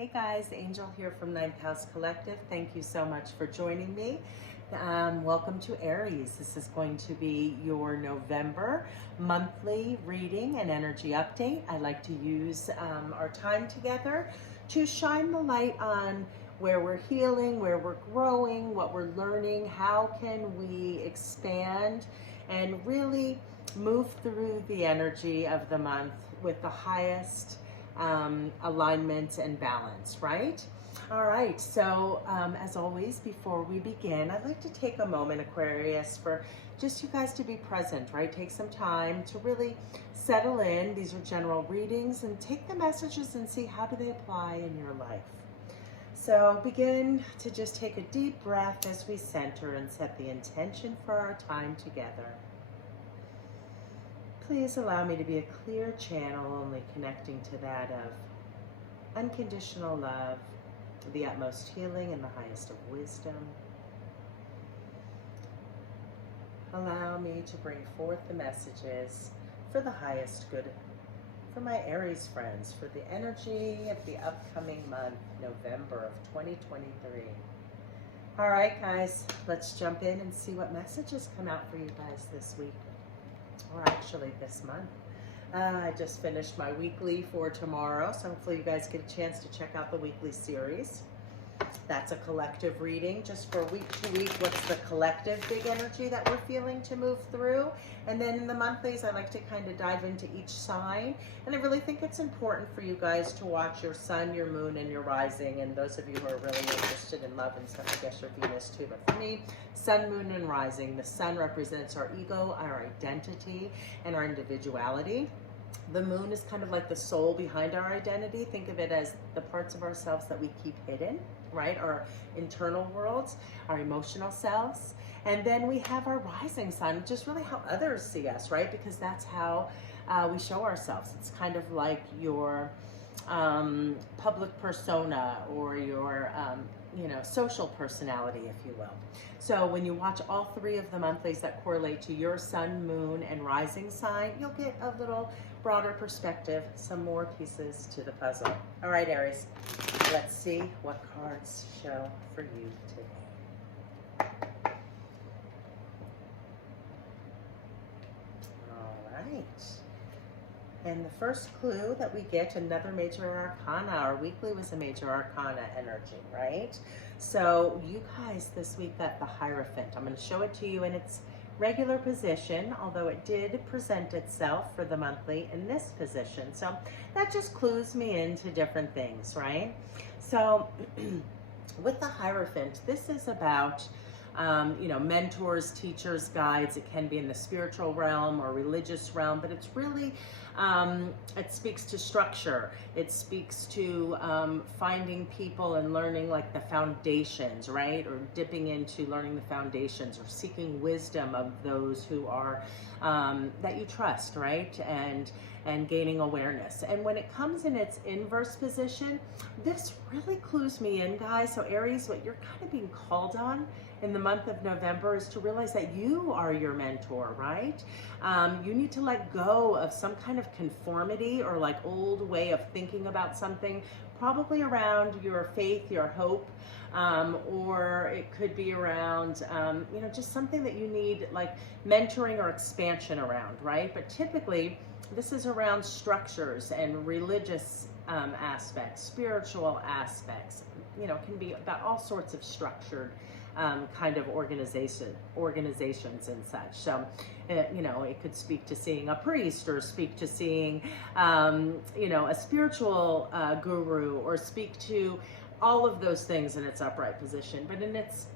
Hey guys, Angel here from Ninth House Collective. Thank you so much for joining me. Welcome to Aries. This is going to be your November monthly reading and energy update. I like to use our time together to shine the light on where we're healing, where we're growing, what we're learning, how can we expand and really move through the energy of the month with the highest alignment and balance, right? All right, so as always, before we begin, I'd like to take a moment, Aquarius, for just you guys to be present, right? Take some time to really settle in. These are general readings, and take the messages and see how do they apply in your life. So begin to just take a deep breath as we center and set the intention for our time together. Please allow me to be a clear channel, only connecting to that of unconditional love, the utmost healing, and the highest of wisdom. Allow me to bring forth the messages for the highest good for my Aries friends, for the energy of the upcoming month, November of 2023. All right, guys, let's jump in and see what messages come out for you guys this week. Or actually this month. I just finished my weekly for tomorrow, so hopefully you guys get a chance to check out the weekly series. That's a collective reading, just for week to week, what's the collective big energy that we're feeling to move through. And then in the monthlies, I like to kind of dive into each sign. And I really think it's important for you guys to watch your sun, your moon, and your rising. And those of you who are really interested in love and stuff, I guess your Venus too. But for me, sun, moon, and rising. The sun represents our ego, our identity, and our individuality. The moon is kind of like the soul behind our identity. Think of it as the parts of ourselves that we keep hidden, right? Our internal worlds, our emotional selves. And then we have our rising sign, which is really how others see us, right? Because that's how we show ourselves. It's kind of like your public persona or your social personality, if you will. So when you watch all three of the monthlies that correlate to your sun, moon, and rising sign, you'll get a little broader perspective, some more pieces to the puzzle. All right, Aries, let's see what cards show for you today. All right. And the first clue that we get, another major arcana. Our weekly was a major arcana energy, right? So you guys this week got the Hierophant. I'm going to show it to you in its regular position, although it did present itself for the monthly in this position. So that just clues me into different things, right? So with the Hierophant, this is about mentors, teachers, guides. It can be in the spiritual realm or religious realm, but it's really, it speaks to structure. It speaks to finding people and learning like the foundations, right? Or dipping into learning the foundations or seeking wisdom of those who are, that you trust, right? And gaining awareness. And when it comes in its inverse position, this really clues me in, guys. So Aries, what you're kind of being called on in the month of November is to realize that you are your mentor, right? You need to let go of some kind of conformity or like old way of thinking about something, probably around your faith, your hope, or it could be around, just something that you need like mentoring or expansion around, right? But typically, this is around structures and religious aspects, spiritual aspects, can be about all sorts of structured kind of organizations and such. So, it could speak to seeing a priest or speak to seeing, a spiritual guru or speak to all of those things in its upright position. But in its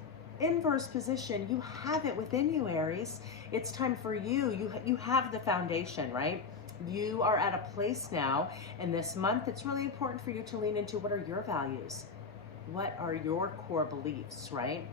inverse position, you have it within you, Aries. It's time for you. You have the foundation, right? You are at a place now in this month. It's really important for you to lean into what are your values? What are your core beliefs, right?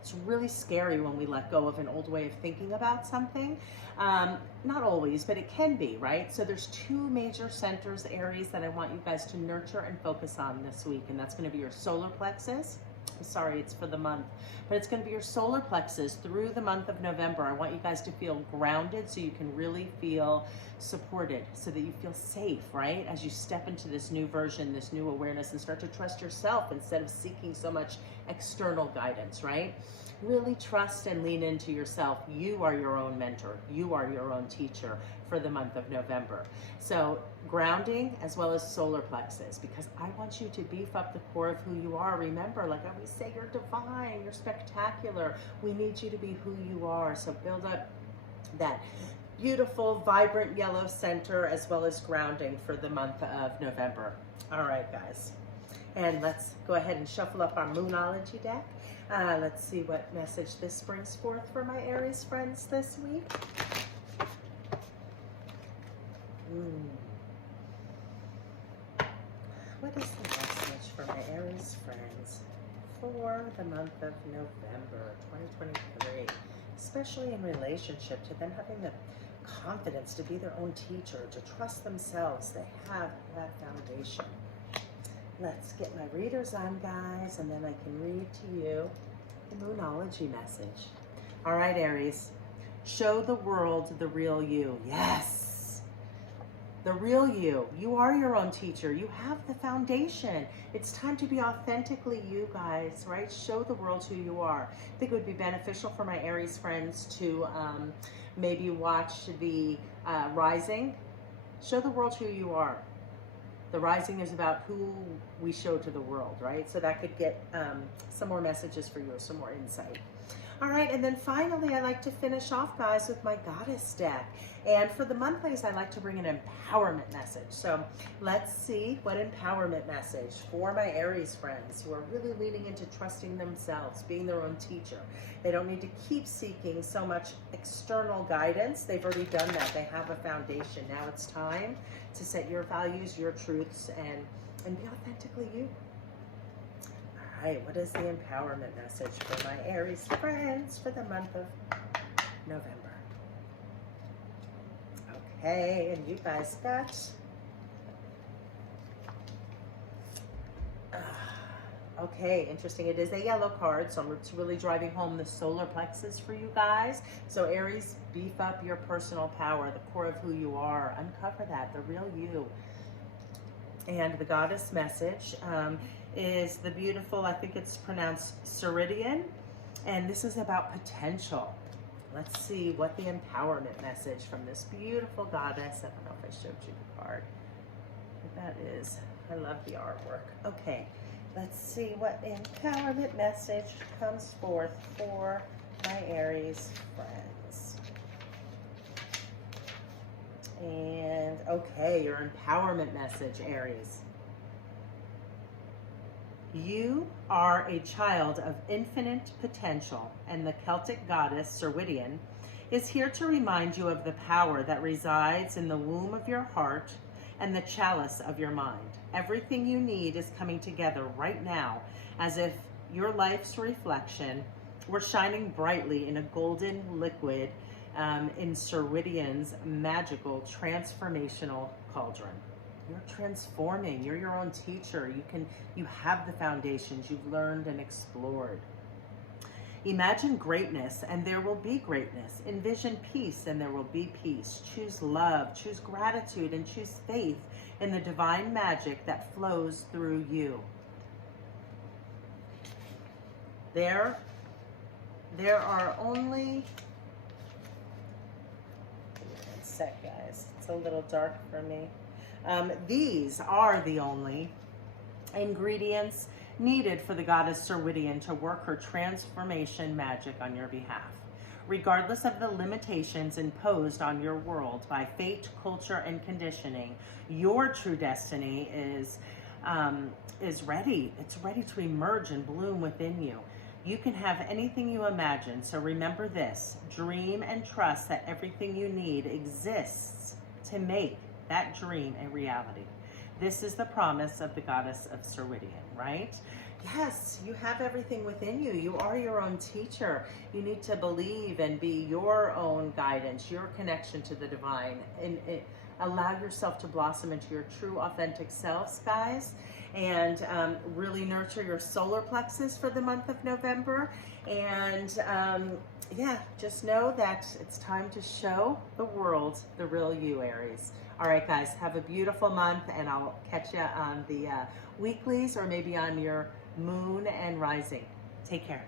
It's really scary when we let go of an old way of thinking about something. Not always, but it can be, right? So there's two major centers, Aries, that I want you guys to nurture and focus on this week. And that's going to be your solar plexus Sorry, it's for the month, but it's going to be your solar plexus through the month of November. I want you guys to feel grounded so you can really feel supported, so that you feel safe, right? As you step into this new version, this new awareness, and start to trust yourself instead of seeking so much external guidance, right? Really trust and lean into yourself. You are your own mentor. You are your own teacher for the month of November. So grounding as well as solar plexus, because I want you to beef up the core of who you are. Remember, like I always say, you're divine, you're spectacular. We need you to be who you are. So build up that beautiful, vibrant yellow center as well as grounding for the month of November. All right, guys. And let's go ahead and shuffle up our Moonology deck. Let's see what message this brings forth for my Aries friends this week. What is the message for my Aries friends for the month of November 2023? Especially in relationship to them having the confidence to be their own teacher, to trust themselves. They have that foundation. Let's get my readers on, guys, and then I can read to you the Moonology message. All right, Aries. Show the world the real you. Yes. The real you. You are your own teacher. You have the foundation. It's time to be authentically you, guys, right? Show the world who you are. I think it would be beneficial for my Aries friends to maybe watch the Rising. Show the world who you are. The Rising is about who we show to the world, right? So that could get some more messages for you, or some more insight. All right, and then finally, I like to finish off, guys, with my Goddess deck. And for the monthlies, I like to bring an empowerment message. So let's see what empowerment message for my Aries friends who are really leaning into trusting themselves, being their own teacher. They don't need to keep seeking so much external guidance. They've already done that. They have a foundation. Now it's time to set your values, your truths, and be authentically you. All right, what is the empowerment message for my Aries friends for the month of November? Okay, and you guys got okay, interesting. It is a yellow card, so it's really driving home the solar plexus for you guys. So Aries, beef up your personal power, the core of who you are. Uncover that, the real you. And the Goddess message is the beautiful, I think it's pronounced Ceridian, and this is about potential. Let's see what the empowerment message from this beautiful goddess. I don't know if I showed you the card. But that is, I love the artwork. Okay, let's see what empowerment message comes forth for my Aries friends. And okay, your empowerment message, Aries. You are a child of infinite potential, and the Celtic goddess Ceridian is here to remind you of the power that resides in the womb of your heart and the chalice of your mind. Everything you need is coming together right now, as if your life's reflection were shining brightly in a golden liquid in Ceridian's magical transformational cauldron. You're transforming. You're your own teacher. You have the foundations you've learned and explored. Imagine greatness and there will be greatness. Envision peace and there will be peace. Choose love, choose gratitude, and choose faith in the divine magic that flows through you. There are only, give me one sec, guys. It's a little dark for me. These are the only ingredients needed for the goddess Ceridian to work her transformation magic on your behalf. Regardless of the limitations imposed on your world by fate, culture, and conditioning, your true destiny is ready. It's ready to emerge and bloom within you. You can have anything you imagine, so remember this. Dream and trust that everything you need exists to make that dream a reality. This is the promise of the goddess of Ceridian, right? Yes, you have everything within you. You are your own teacher. You need to believe and be your own guidance, your connection to the divine. And allow yourself to blossom into your true authentic selves, guys, and really nurture your solar plexus for the month of November. And yeah, just know that it's time to show the world the real you, Aries. All right, guys, have a beautiful month, and I'll catch you on the weeklies or maybe on your moon and rising. Take care.